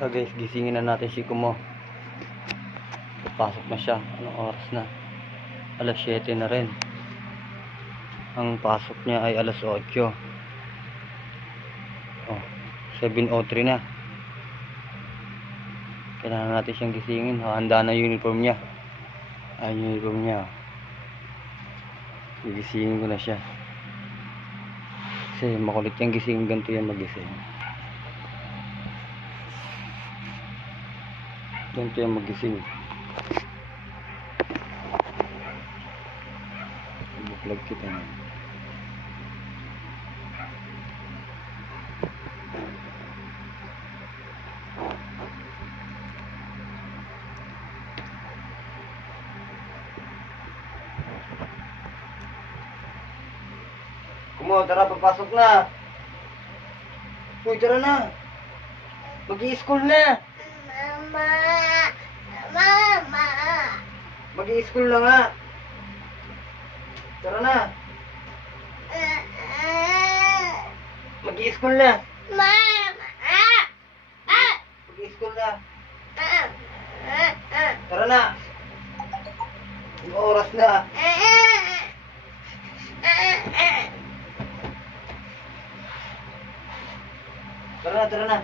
So guys, gisingin na natin si Kumo. Pasok na siya. Anong oras na? Alas 7 na rin. Ang pasok niya ay alas 8. Oh, 7:03 na. Kailangan natin siyang gisingin. Handa na yung uniform niya. Ay, uniform niya. Gigisingin ko na siya. Kasi makulit yung gisingin. Ganito yan magising. Ganito yan magising. Vlog kita na. Kumo, tara, papasok na. Uy, tara na. Mag-i-school na. Mama. Mag-i-school na nga. Tara na. Mag-i-school na. Mag-i-school na. Tara na. Yung oras na. Tara na, tara na.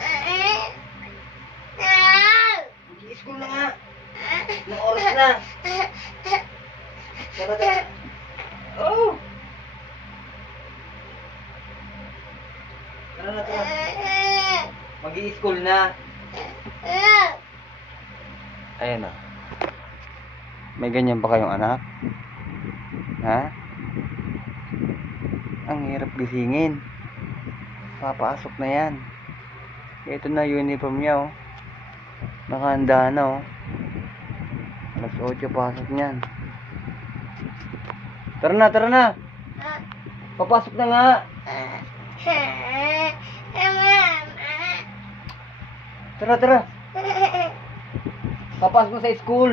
Mag-i-school na nga. Yung oras na. Tara, tara. Oh! Tara na, tara. Mag-i-school na. Ayan na. May ganyan ba kayong anak? Ha? Ang hirap gisingin. Papasok na yan. Ito na uniform niya, oh. Nakahanda na, oh. Alas 8 pasok niyan. Tara na, tara na. Papasok na nga. Tara, tara. Papasok na sa school.